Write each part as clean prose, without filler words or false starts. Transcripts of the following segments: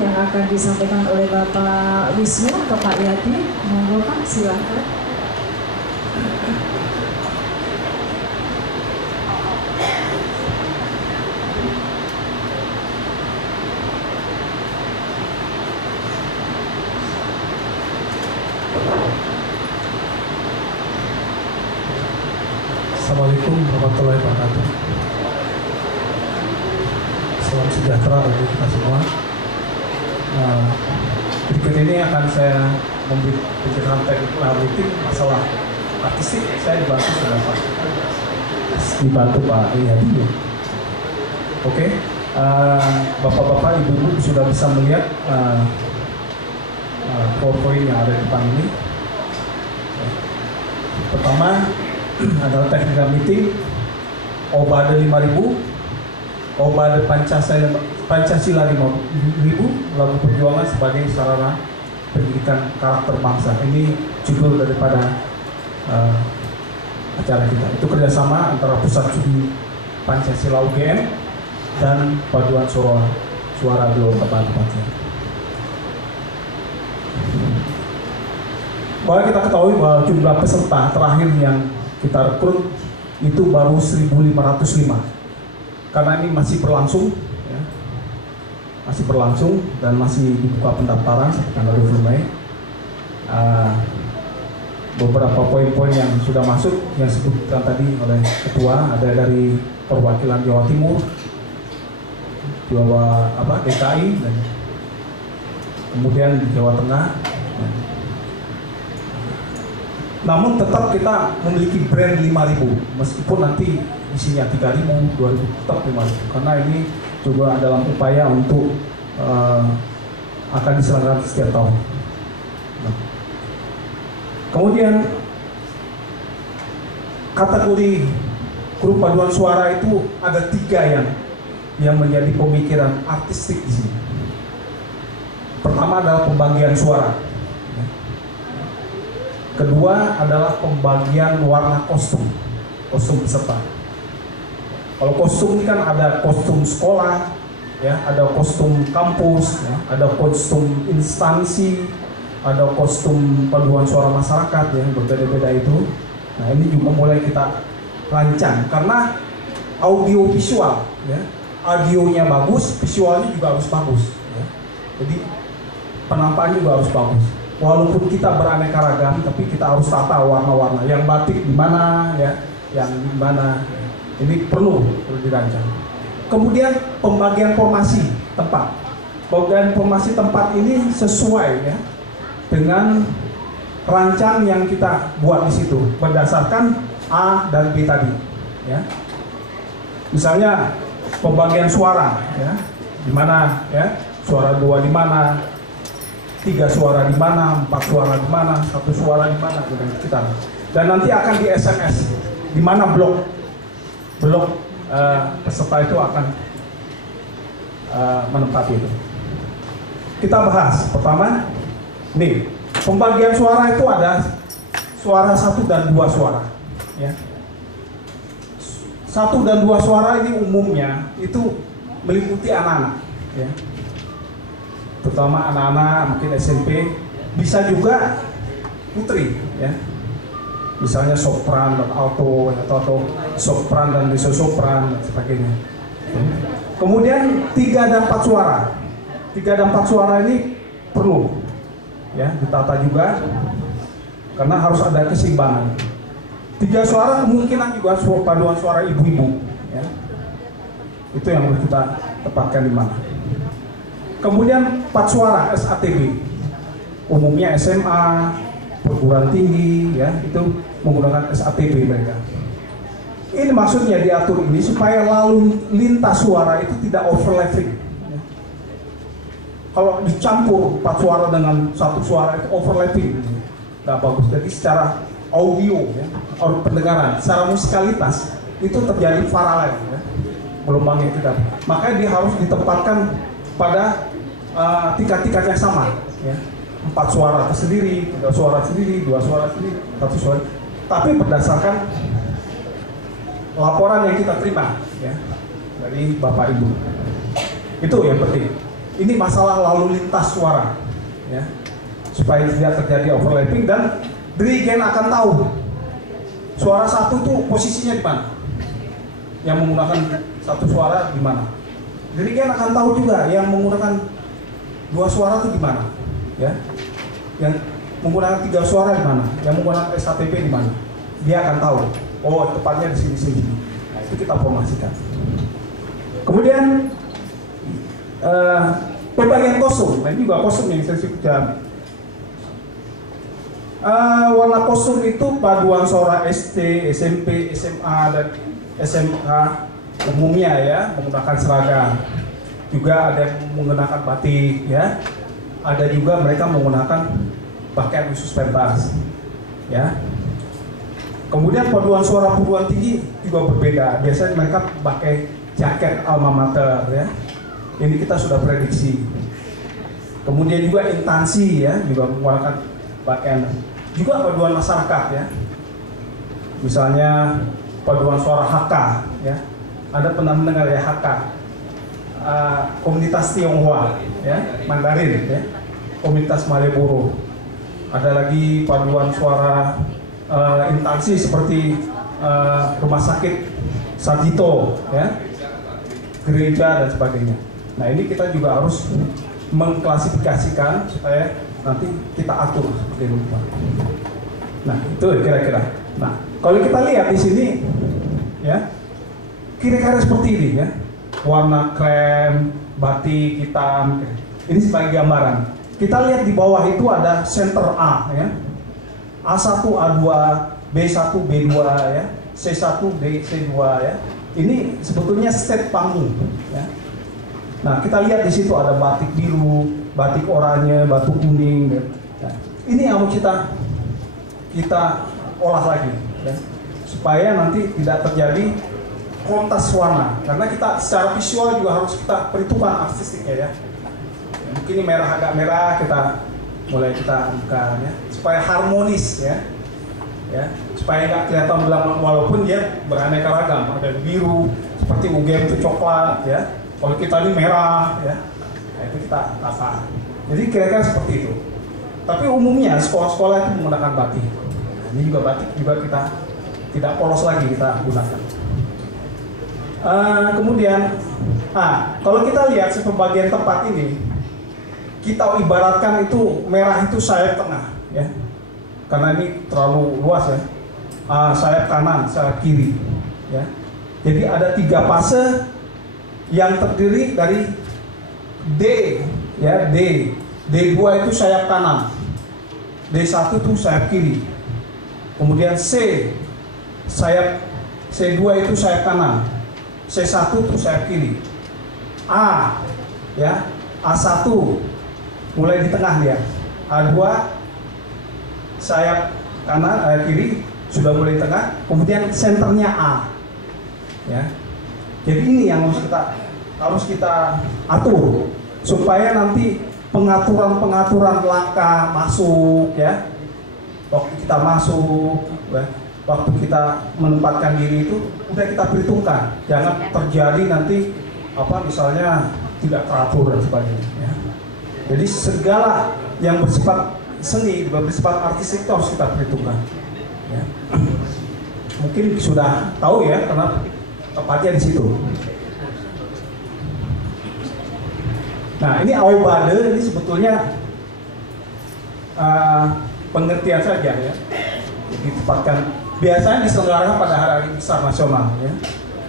yang akan disampaikan oleh Bapak Wisnu atau Pak Yadi. Monggo Pak, silahkan. Assalamualaikum warahmatullahi wabarakatuh. Salam sejahtera bagi kita semua. Berikut ini akan saya memberi penjelasan teknik masalah artistik. Saya dibantu Pak Yadi. Oke, Bapak-bapak, Ibu-ibu sudah bisa melihat PowerPoint yang ada di depan ini. Pertama adalah technical meeting, Obade 5000, Obade Pancasila 5000, lagu perjuangan sebagai sarana pendidikan karakter bangsa. Ini judul daripada acara kita. Itu kerjasama antara Pusat Studi Pancasila UGM dan Paduan Suara Dua Kabupaten. Bahwa kita ketahui bahwa jumlah peserta terakhir yang kita rekrut itu baru 1.505, karena ini masih berlangsung, ya. Masih berlangsung dan masih dibuka pendaftaran sampai tanggal 20 Mei. Beberapa poin-poin yang sudah masuk yang disebutkan tadi oleh Ketua, ada dari perwakilan Jawa Timur, DKI, dan kemudian di Jawa Tengah. Namun tetap kita memiliki brand 5.000, meskipun nanti isinya 3.000, 2.000, tetap 5.000, karena ini juga dalam upaya untuk akan diselenggarakan setiap tahun. Kemudian kategori grup paduan suara itu ada 3 yang menjadi pemikiran artistik di sini. Pertama adalah pembagian suara. Kedua adalah pembagian warna kostum peserta. Kalau kostum ini kan ada kostum sekolah, ya, ada kostum kampus, ya, ada kostum instansi, ada kostum paduan suara masyarakat yang berbeda-beda itu. Nah, ini juga mulai kita rancang karena audio visual, ya, audionya bagus, visualnya juga harus bagus, ya. Jadi penampakannya juga harus bagus. Walaupun kita beraneka ragam, tapi kita harus tata warna-warna. Yang batik di mana, ya, yang di mana. Ini perlu dirancang. Kemudian pembagian formasi tempat. Pembagian formasi tempat ini sesuai, ya, dengan rancang yang kita buat di situ berdasarkan A dan B tadi, ya. Misalnya pembagian suara, ya, di mana, ya, suara 2 di mana, 3 suara di mana, 4 suara di mana, 1 suara di mana, kita. Dan nanti akan di SMS di mana blok peserta itu akan menempati itu. Kita bahas pertama, nih, pembagian suara itu ada suara 1 dan 2 suara, ya. 1 dan 2 suara ini umumnya itu meliputi anak-anak, ya. Terutama anak-anak mungkin SMP, bisa juga putri, ya, misalnya sopran dan alto, atau sopran dan mezzo-sopran dan sebagainya. Kemudian 3 dan 4 suara, 3 dan 4 suara ini perlu, ya, ditata juga karena harus ada keseimbangan. 3 suara kemungkinan juga paduan suara ibu-ibu, ya. Itu yang harus kita tempatkan di mana. Kemudian 4 suara SATB, umumnya SMA, perguruan tinggi, ya, itu menggunakan SATB mereka. Ini maksudnya diatur ini supaya lalu lintas suara itu tidak overlapping, ya. Kalau dicampur 4 suara dengan 1 suara itu overlapping, nggak bagus. Jadi secara audio, ya, pendengaran, secara musikalitas itu terjadi paralel, ya, gelombangnya tidak. Makanya dia harus ditempatkan pada tingkat-tingkat yang sama, ya. 4 suara tersendiri, 3 suara sendiri, 2 suara sendiri, 1 suara. Tapi berdasarkan laporan yang kita terima, ya, dari Bapak Ibu. Itu yang penting. ini masalah lalu lintas suara, ya, supaya tidak terjadi overlapping, dan dirigen akan tahu suara satu itu posisinya di mana, yang menggunakan satu suara di mana. Dirigen akan tahu juga yang menggunakan dua suara itu di mana, ya, yang menggunakan tiga suara di mana, yang menggunakan SHTP di mana. Dia akan tahu, oh tepatnya di sini. Nah, itu kita formasikan. Kemudian pembagian kostum, nah ini juga kostum yang saya sebutkan. Warna kostum itu paduan suara SD, SMP, SMA, dan SMA umumnya, ya, menggunakan seragam. Juga ada yang menggunakan batik, ya. Ada juga mereka menggunakan pakaian khusus pentas, ya. Kemudian paduan suara perguruan tinggi juga berbeda. Biasanya mereka pakai jaket alma mater, ya. Ini kita sudah prediksi. Kemudian juga instansi, ya, juga menggunakan pakaian. Juga paduan masyarakat, ya. Misalnya paduan suara HK, ya. Ada pernah mendengar ya HK? Komunitas Tionghoa, ya, Mandarin, ya. Komunitas Malioboro. Ada lagi paduan suara instansi seperti rumah sakit Sarjito, ya, gereja dan sebagainya. Nah, ini kita juga harus mengklasifikasikan supaya nanti kita atur seperti itu. Nah, itu kira-kira. Nah, kalau kita lihat di sini, ya, kira-kira seperti ini, ya, warna krem, batik, hitam. Ini sebagai gambaran. Kita lihat di bawah itu ada center A, ya, A1, A2, B1, B2, ya, C1, D, C2, ya. Ini sebetulnya state panggung, ya. Nah, kita lihat di situ ada batik biru, batik oranye, batik kuning, ya. Nah, ini yang mau kita olah lagi, ya, supaya nanti tidak terjadi kontas warna, karena kita secara visual juga harus kita perhitungkan artistiknya, ya. Mungkin ini merah, agak merah, kita mulai kita buka, ya, supaya harmonis, ya, ya, supaya nggak kelihatan belang, walaupun dia beraneka ragam, ada biru seperti UGM itu coklat, ya, kalau kita ini merah, ya, nah, itu kita tata. Jadi kira-kira seperti itu. Tapi umumnya sekolah-sekolah itu menggunakan batik. Nah, ini juga batik juga kita tidak polos lagi kita gunakan. Kemudian, kalau kita lihat pembagian tempat ini, kita ibaratkan itu merah itu sayap tengah, ya, karena ini terlalu luas, ya. Sayap kanan, sayap kiri, ya. Jadi ada 3 fase yang terdiri dari D, ya, D2 itu sayap kanan, D1 itu sayap kiri, kemudian C2 itu sayap kanan, C1 itu sayap kiri, A, ya, A1 mulai di tengah dia, A2 sayap kanan, kiri sudah mulai di tengah, kemudian senternya A, ya. Jadi ini yang harus kita atur supaya nanti pengaturan langkah masuk, ya, waktu kita masuk, ya, waktu kita menempatkan diri itu udah kita perhitungkan, jangan terjadi nanti misalnya tidak teratur dan sebagainya, ya. Jadi segala yang bersifat seni, bersifat artistik itu harus kita perhitungkan, ya. Mungkin sudah tahu, ya, karena tepatnya di situ. Nah, ini Aubade, ini sebetulnya pengertian saja, ya, ditempatkan. Biasanya diselenggarakan pada hari besar nasional, ya.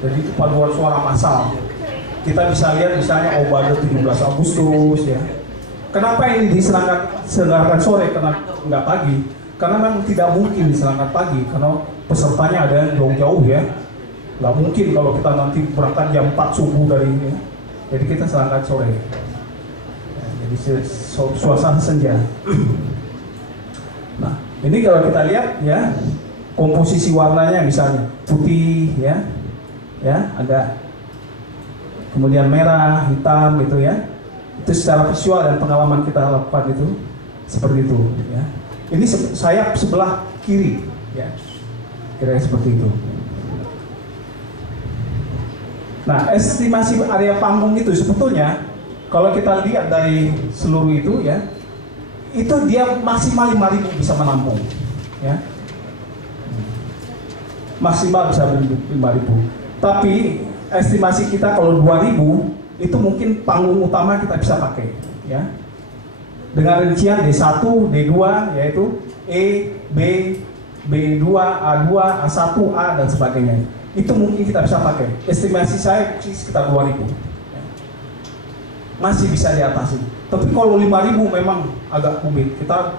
Jadi itu paduan suara massal. Kita bisa lihat misalnya Aubade 17 Agustus, ya. Kenapa ini diselenggarakan sore, karena nggak pagi? Karena memang tidak mungkin diselenggarakan pagi, karena pesertanya ada yang jauh-jauh, ya. Nggak mungkin kalau kita nanti berangkat jam 4 subuh dari ini, ya. Jadi kita selenggarakan sore. Ya, jadi suasana senja. Nah, ini kalau kita lihat, ya, komposisi warnanya misalnya putih, ya, ada kemudian merah, hitam, gitu, ya. Itu secara visual dan pengalaman kita lakukan itu seperti itu, ya. Ini sayap sebelah kiri, ya, kira-kira seperti itu. Nah, estimasi area panggung itu sebetulnya kalau kita lihat dari seluruh itu ya, itu dia maksimal 5.000 bisa menampung, ya. Maksimal bisa 5.000. Tapi estimasi kita kalau 2.000 itu mungkin panggung utama kita bisa pakai, ya. Dengan rincian D1, D2 yaitu E, B, B2, A2, A1, A dan sebagainya. Itu mungkin kita bisa pakai. Estimasi saya sekitar 2.000. Masih bisa diatasi. Tapi kalau 5.000 memang agak rumit. Kita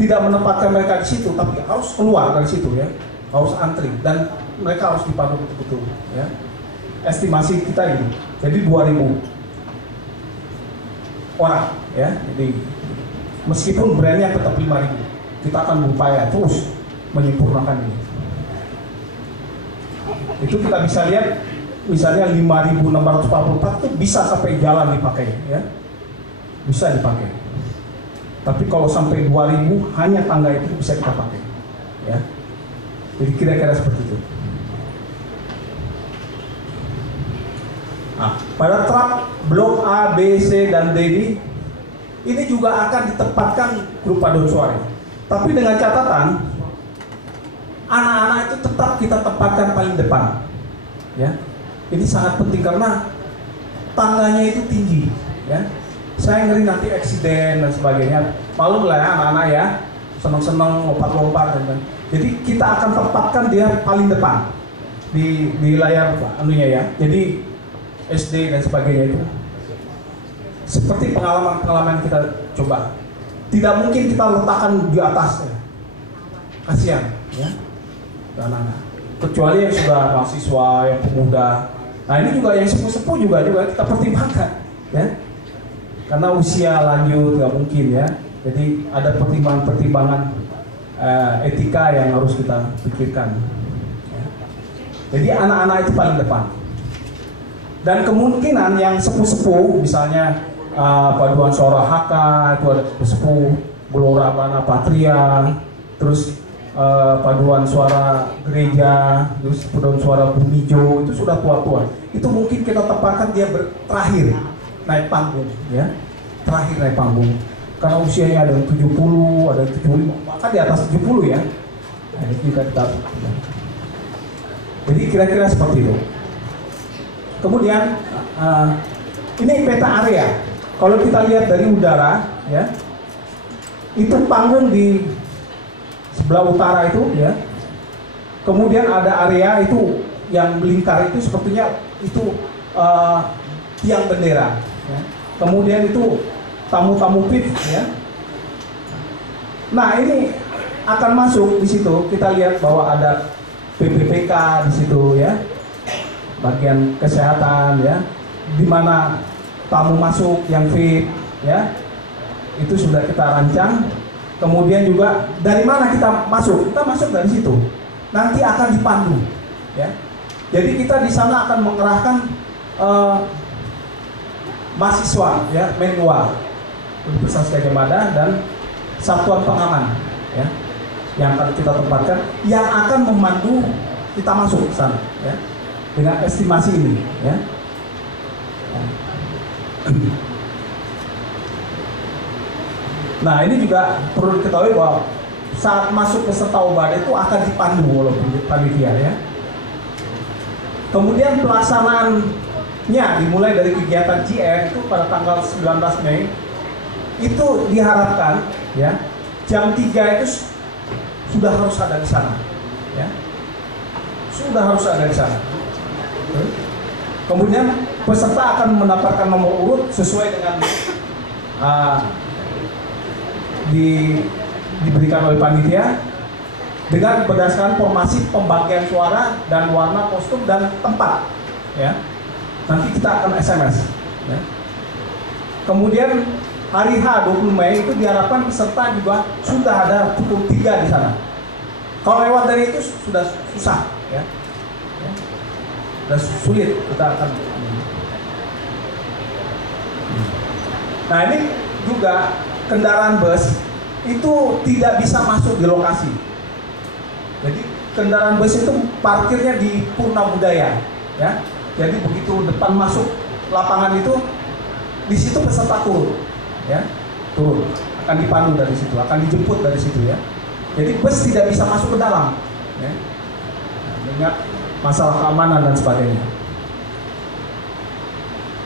tidak menempatkan mereka di situ, tapi harus keluar dari situ, ya. Harus antri dan mereka harus dipandu betul-betul, ya. Estimasi kita ini. Jadi 2.000 orang, ya. Jadi meskipun brandnya tetap 5.000, kita akan berupaya terus menyempurnakan ini. Itu kita bisa lihat, misalnya 5.644 itu bisa sampai jalan dipakai, ya. Bisa dipakai. Tapi kalau sampai 2.000 hanya tangga itu bisa kita pakai, ya. Jadi kira-kira seperti itu. Nah, pada truk blok A, B, C, dan D ini juga akan ditempatkan grup paduan suara. Tapi dengan catatan, anak-anak itu tetap kita tempatkan paling depan, ya. Ini sangat penting karena tangganya itu tinggi, ya. Saya ngeri nanti eksiden dan sebagainya. Malu lah ya anak-anak, ya, senang-senang lompat-lompat dan jadi kita akan tempatkan dia paling depan di layar anunya, ya. Jadi SD dan sebagainya itu seperti pengalaman kita coba. Tidak mungkin kita letakkan di atas, ya. Kasihan, ya, anak-anak. Kecuali yang sudah mahasiswa, yang pemuda. Nah ini juga yang sepuh-sepuh juga kita pertimbangkan, ya. Karena usia lanjut nggak mungkin, ya. Jadi ada pertimbangan-pertimbangan etika yang harus kita pikirkan, ya. Jadi anak-anak itu paling depan. Dan kemungkinan yang sepuh-sepuh, misalnya paduan suara HK itu ada sepuh, Gelora Bana Patria, terus paduan suara gereja, terus paduan suara Bumijo, itu sudah tua-tua. Itu mungkin kita tempatkan dia terakhir naik panggung, ya. Terakhir naik panggung. Karena usianya ada 70, ada 75, bahkan di atas 70, ya. Nah, ini juga kita. Jadi kira-kira seperti itu. Kemudian ini peta area. Kalau kita lihat dari udara, ya, itu panggung di sebelah utara itu, ya. Kemudian ada area itu yang melingkar itu sepertinya itu tiang bendera, ya. Kemudian itu tamu-tamu PIF, ya. Nah ini akan masuk di situ. Kita lihat bahwa ada PPPK di situ, ya. Bagian kesehatan, ya, di mana tamu masuk yang fit, ya, itu sudah kita rancang. Kemudian juga dari mana kita masuk dari situ. Nanti akan dipandu, ya. Jadi kita di sana akan mengerahkan mahasiswa, ya, Menwa, Universitas Gadjah Mada dan satuan pengaman, ya, yang akan kita tempatkan, yang akan memandu kita masuk ke sana, ya. Dengan estimasi ini, ya. Nah ini juga perlu diketahui bahwa saat masuk peserta obada itu akan dipandu oleh panitia, ya. Kemudian pelaksanaannya dimulai dari kegiatan GR itu pada tanggal 19 Mei itu diharapkan, ya, jam 3 itu sudah harus ada di sana, ya. Sudah harus ada di sana. Kemudian peserta akan mendapatkan nomor urut sesuai dengan diberikan oleh panitia dengan berdasarkan formasi pembagian suara dan warna kostum dan tempat, ya. Nanti kita akan SMS, ya. Kemudian hari H 20 Mei itu diharapkan peserta juga sudah ada pukul 3 di sana. Kalau lewat dari itu sudah susah, ya. Dan sulit kita akan. Nah ini juga kendaraan bus itu tidak bisa masuk di lokasi. Jadi kendaraan bus itu parkirnya di Purna Budaya, ya. Jadi begitu depan masuk lapangan itu Di situ peserta turun, ya, turun, akan dipandu dari situ, akan dijemput dari situ ya. Jadi bus tidak bisa masuk ke dalam, ya. Ingat masalah keamanan dan sebagainya.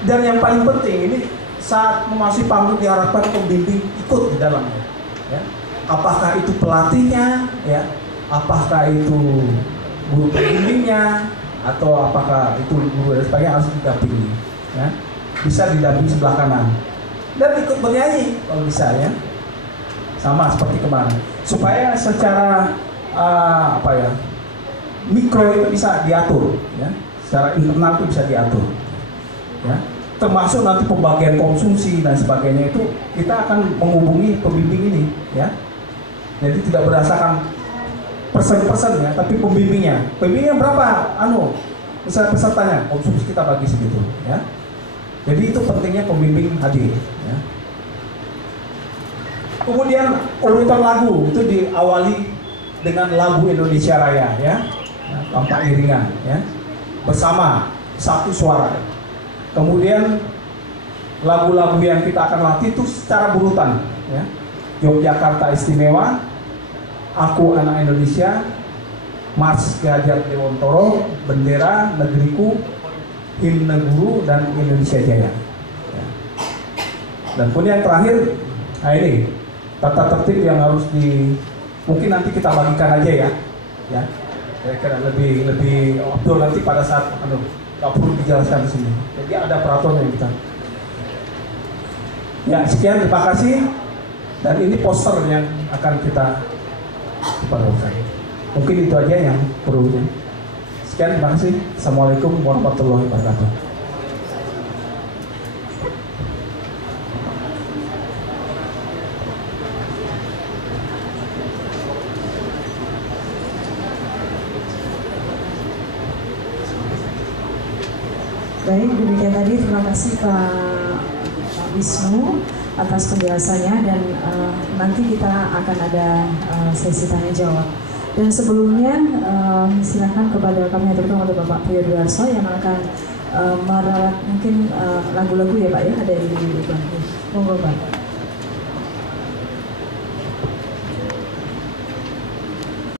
Dan yang paling penting ini saat memasuki panggung diharapkan pembimbing ikut di dalamnya. Ya. Apakah itu pelatihnya, ya, apakah itu guru pembimbingnya, atau apakah itu guru dan sebagainya harus didampingi. Ya. Bisa didampingi sebelah kanan dan ikut bernyanyi kalau bisa ya. Sama seperti kemarin. Supaya secara mikro itu bisa diatur, ya. Secara internal itu bisa diatur. Ya, termasuk nanti pembagian konsumsi dan sebagainya itu kita akan menghubungi pembimbing ini, ya. Jadi tidak berdasarkan persen ya, tapi pembimbingnya. Pembimbingnya berapa? Misalnya pesertanya, konsumsi kita bagi segitu, ya. Jadi itu pentingnya pembimbing hadir, ya. Kemudian urutan lagu itu diawali dengan lagu Indonesia Raya, ya. Tanpa iringan, ya. Bersama satu suara. Kemudian lagu-lagu yang kita akan latih itu secara berurutan, ya. Yogyakarta Istimewa, Aku Anak Indonesia, Mars Ki Hajar Dewantara, Bendera Negeriku, Himne Guru, dan Indonesia Jaya. Ya. Dan kemudian yang terakhir, nah ini tata tertib yang harus mungkin nanti kita bagikan aja ya, ya. Kira-kira lebih Abdul nanti pada saat nggak perlu dijelaskan di sini. Jadi ada peraturan yang kita. Ya, sekian, terima kasih. Dan ini poster yang akan kita bagikan. Mungkin itu aja yang perlu. Sekian, terima kasih. Assalamualaikum warahmatullahi wabarakatuh. Baik, demikian tadi. Terima kasih Pak Wisnu atas penjelasannya, dan nanti kita akan ada sesi tanya jawab. Dan sebelumnya silakan kepada kami terutama oleh Bapak Priyodarso yang akan meralat mungkin lagu-lagu ya Pak ya, ada di Monggo Pak.